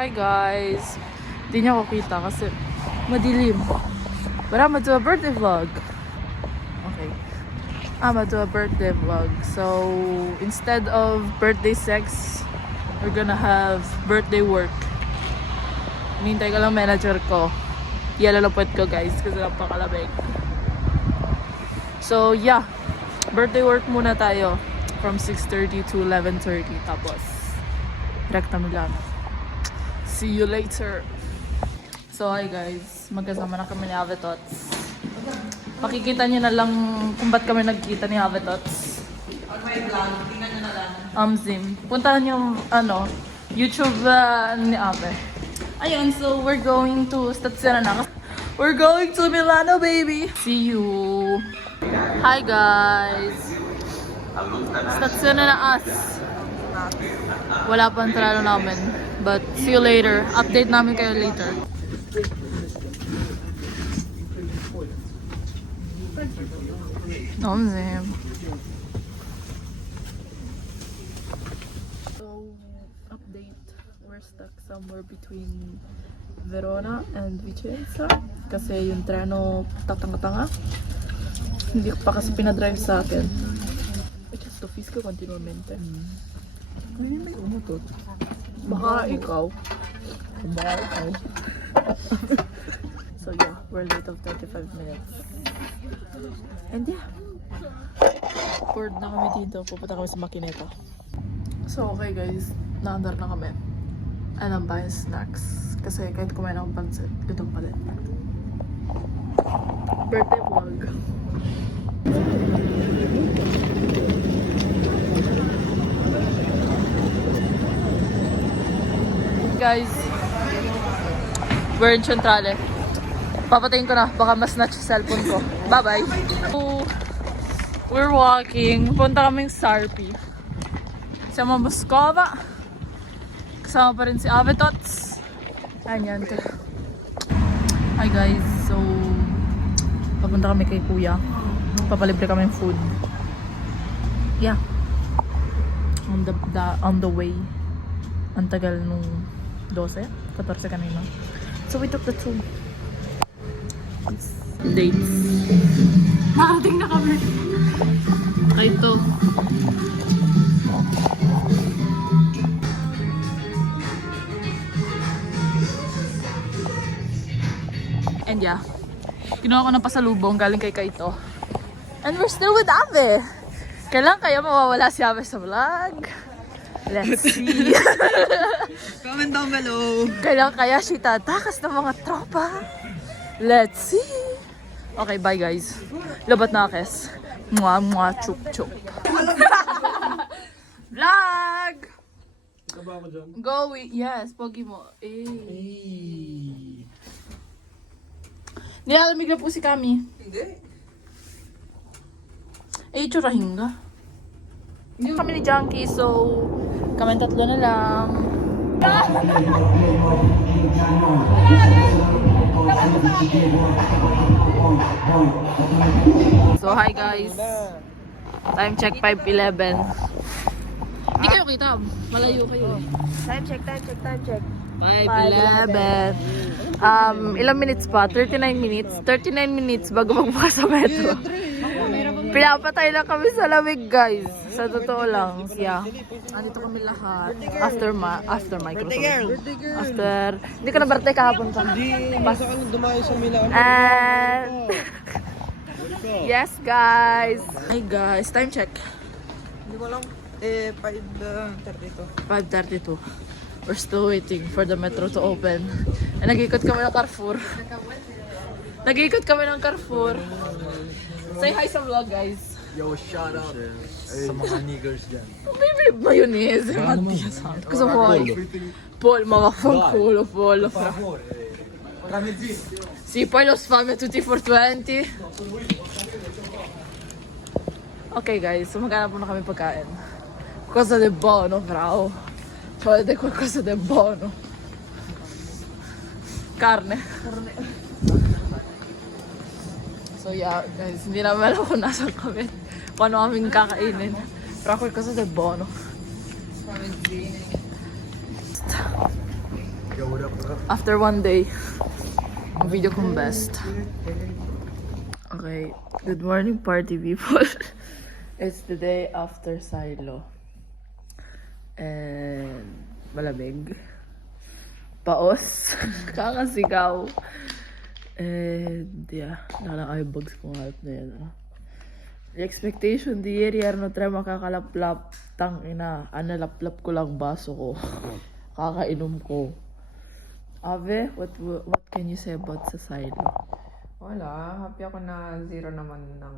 Hi guys! Hindi niyo ako kita kasi madilim. But I'm gonna do a birthday vlog. Okay. I'm gonna do a birthday vlog. So, instead of birthday sex, we're gonna have birthday work. Hinintay ko lang manager ko. Yalalapot ko guys kasi napakalamig. So, yeah. Birthday work muna tayo. From 6:30 to 11:30. Tapos, Recta Milano. See you later. So, hi guys. Magkasama na kami ni Avetots. Makikita niyo na lang kung ba't kami nagkita ni Avetots. On my vlog. Tingnan niyo na lang. Zim. Puntahan yung, YouTube ni Ave. Ayun, so we're going to Stazione na. We're going to Milano, baby! See you! Hi guys! Stazione na us. Wala pa ang trano namin. But see you later. Update namin kayo later. Zim. So, update. We're stuck somewhere between Verona and Vicenza. Kasi yung treno tatanga-tanga. Hindi ko pa kasi pinadrive sa akin. Sto fisco continuamente. Hindi ko to. Baka ikaw. Baka ikaw. So yeah, we're late of 35 minutes. And yeah. Bored na kami dito. Pupunta kami sa Makineta. So okay guys, naandar na kami. And I'm buying snacks. Kasi kahit kumain akong pansit, ito pa din. Birthday vlog. Guys, we're in Centrale. Papatayin ko na, baka mas snatch yung cellphone ko. Bye-bye. So, we're walking. Punta kaming Sarpi. Sama Moscova. Kasama pa rin si Avetots. Ayan. Hi guys, so papunta kami kay Kuya. Papalibre kami ng food. Yeah. On the way. Ang tagal nung 12, 14 kanina. So we took the tube. Dates. Nakarating na kami. Ito. And yeah. Kinuha ko ng pasalubong galing kay Kaito. And we're still with Ave. Kailan kaya mawawala si Ave sa vlog? Let's see. Comment down below. Kailan kaya siya tatakas ng mga tropa? Let's see. Okay, bye guys. Labat na akes. Mwah, chup, chup. Vlog! Ika ba ako dyan? Go with, yes, pogi mo. Nilalamig na po si Kami. Hindi. Churahin ka. Kami ni Junkie, so kami tatlo na lang. So hi guys. Time check 5:11. Hindi kayo kita. Malayo kayo. Time check. 5:11. Ilang minutes pa? 39 minutes? 39 minutes bago magbukas sa metro. Pinapatay lang kami sa lamig guys. Sa totoo lang. Yeah. Andito kami lahat. After Microsoft. After... Hindi ka na birthday kahapon pa. Hindi. Basta ka nang dumayo sa Milano. And... yes guys. Hi guys. Time check. Hindi ko alam. 5:32. 5:32. We're still waiting for the metro to open. And nag-ikot kami ng Carrefour. Say hi sa vlog, guys. Yo, shout out sa mga niggers dyan. Baby, mayonnaise. Cosa vuoi? Paul, ma vaffanculo, Paul. Sì, poi lo spam tutti for 20. Ok, guys, so maghanap muna kami pagkain. Cosa del buono, bravo. Volete qualcosa del buono? Carne. So yeah, guys, hindi naman alam kung nasan kami. Paano kaming kakainin. Pero qualcosa del buono. After 1 day, ang video kong best. Okay, good morning party people. It's the day after Silo. And malamig. Paos. Kakasigaw. And yeah, naka-eyebags ko nga na yan. The expectation di year no try makakalaplap. Tang ina, analaplap ko lang baso ko. Kakainom ko. Ave, what can you say about sa Silo? Wala, happy ako na 0 naman ng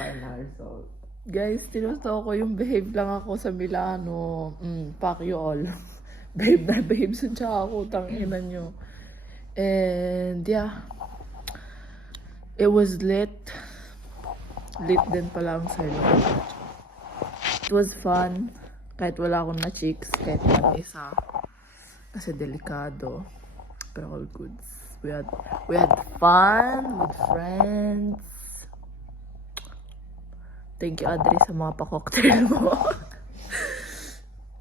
final result. Guys, tinusto ko yung behave lang ako sa Milano. Fuck you all. Babe na babe sa ako, tangina nyo. And yeah, it was lit. Lit din pala ang Silo. It was fun. Kahit wala akong na chicks, kahit lang isa. Kasi delikado. Pero all goods. We had fun with friends. Thank you, Adri, sa mga pa-cocktail mo.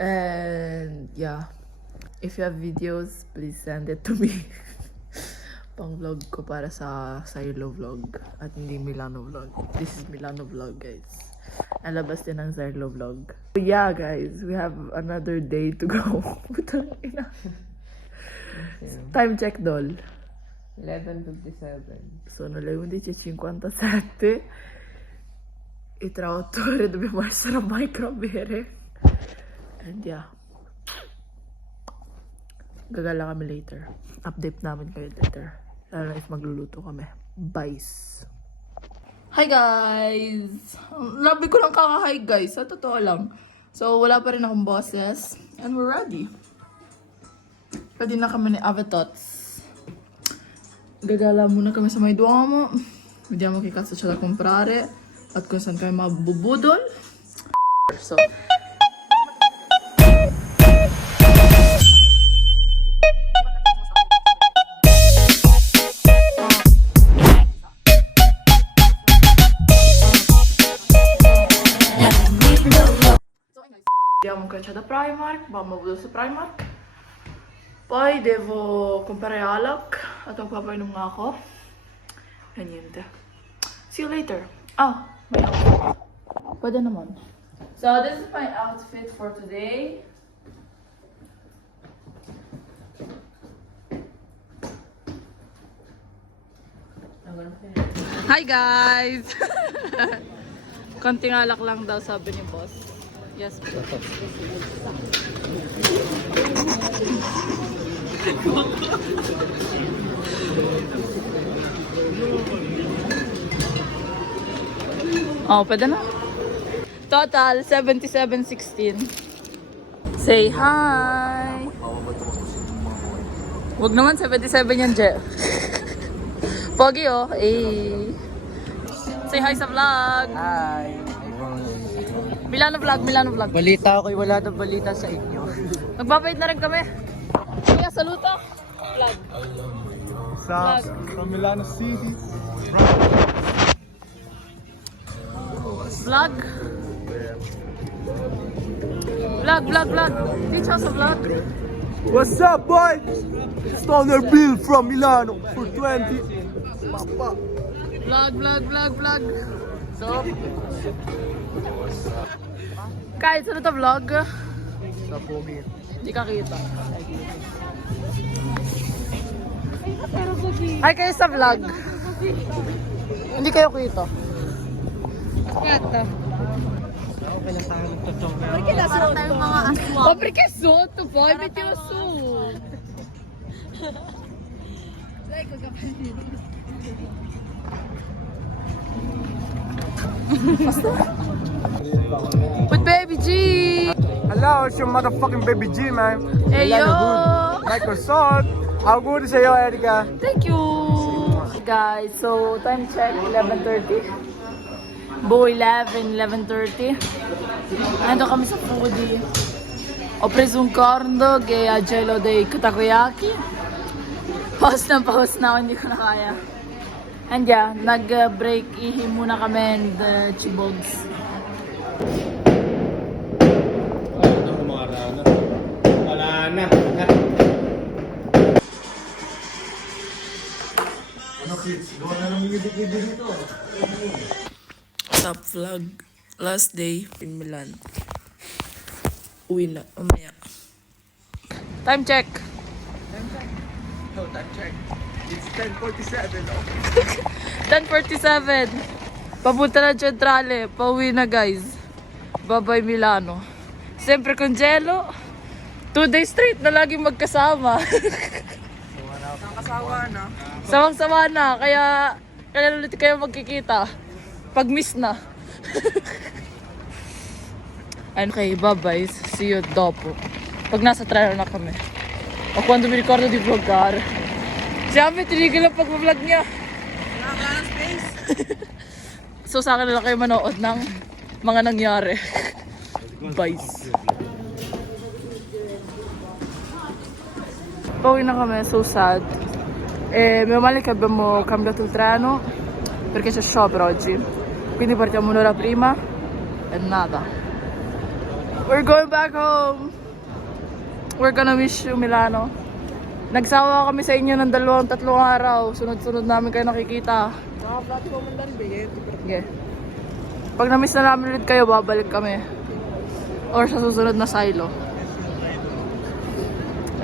And yeah, if you have videos, please send it to me. Pang vlog ko para sa Silo vlog at hindi Milano vlog. This is Milano vlog, guys. Nalabas din ang Silo vlog. So yeah, guys, we have another day to go. Putang ina. Time check, doll. 11:57. Sono le 11:57 e tra 8 ore dobbiamo essere a Micro a bere. And yeah, gagala kami later. Update namin kayo later. Lalo na if magluluto kami. Bye. Hi guys! Labi ko lang kaka-hi guys. Sa totoo lang. So wala pa rin akong bosses. And we're ready. Ready na kami ni Avatots. Gagala muna kami sa may Duomo. Vediamo che cazzo c'è da comprare. At kung saan kami mabubudol. So, andiamo che c'è da Primark. Vamo sa Primark. Poi devo comprare alak at magpapainom nga ako. And niente. See you later. Oh, may outfit. Pwede naman. So this is my outfit for today. Hi guys! Konting alak lang daw sabi ni boss. Yes, boss. Oh, pwede na. Total, 77.16. Say hi! Wag naman, 77 yan, Je. Pogi, oh. Eh. Say hi sa vlog! Hi! Milano vlog, Milano vlog. Balita ako'y wala ng balita sa inyo. Magpapait na rin kami. Kuya, saluto. Vlog. Sa Milano City. Vlog. Vlog. Teach us a vlog. What's up, boy? Stoner Bill from Milano for 20. Papa. Vlog. So, kahit sa to vlog, Sa Pumi. hindi ka kita. Hi kayo sa vlog. Hindi kayo kita. Okay lang tayo magtotong. Para tayong mga aswang. Oh, perché sotto poi? Mettilo su. With Baby G. Hello, it's your motherfucking baby G, man. Hey yo. Microsoft. How good is sa'yo, Erika? Thank you. Guys, so time check 11:30. Bo 11:30. Ando kami sa foodie. Ho preso un corn dog e a gelo dei takoyaki. Pause na ako, hindi ko na kaya. And yeah, nag-break ihi muna kami and chibogs. Wala na. Top vlog. Last day in Milan. Uwi na. Mamaya. Time check. No, time check. It's 10:47. 10:47. Papunta na Centrale. Pauwi na guys. Bye-bye Milano. Siyempre con Jello. 2 days straight na laging magkasama. Nakasawa na. Sawang-sawa na. Kaya ulit kayo magkikita. Pag miss na. Okay, bye-bye. See you dopo. Pag nasa trailer na kami. O quando mi ricordo di vloggare. Siyempre, tinigil ang pag-vlog niya. Nakakalang space. So sa akin na lang kayo manood ng mga nangyari. Bye. Pauwi na kami, so sad. Meno male che abbiamo cambiato il treno perché c'è sciopero oggi. Quindi partiamo un'ora prima e nada. We're going back home. We're gonna miss you, Milano. Nagsawa kami sa inyo ng 2-3 araw. Sunod-sunod namin kayo nakikita. Naka-flat ko man dan, biget. Okay. Pag na-miss na namin ulit kayo, babalik kami. Or sa susunod na silo.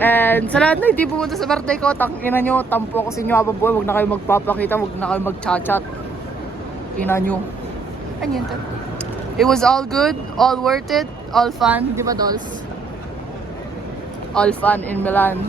And sa lahat na hindi pumunta sa birthday ko, tangina nyo, tampo ako sa inyo habang buhay. Huwag na kayo magpapakita, huwag na kayo mag-chat-chat. Ina nyo. Anyente. It was all good, all worth it, all fun. Di ba, dolls? All fun in Milan.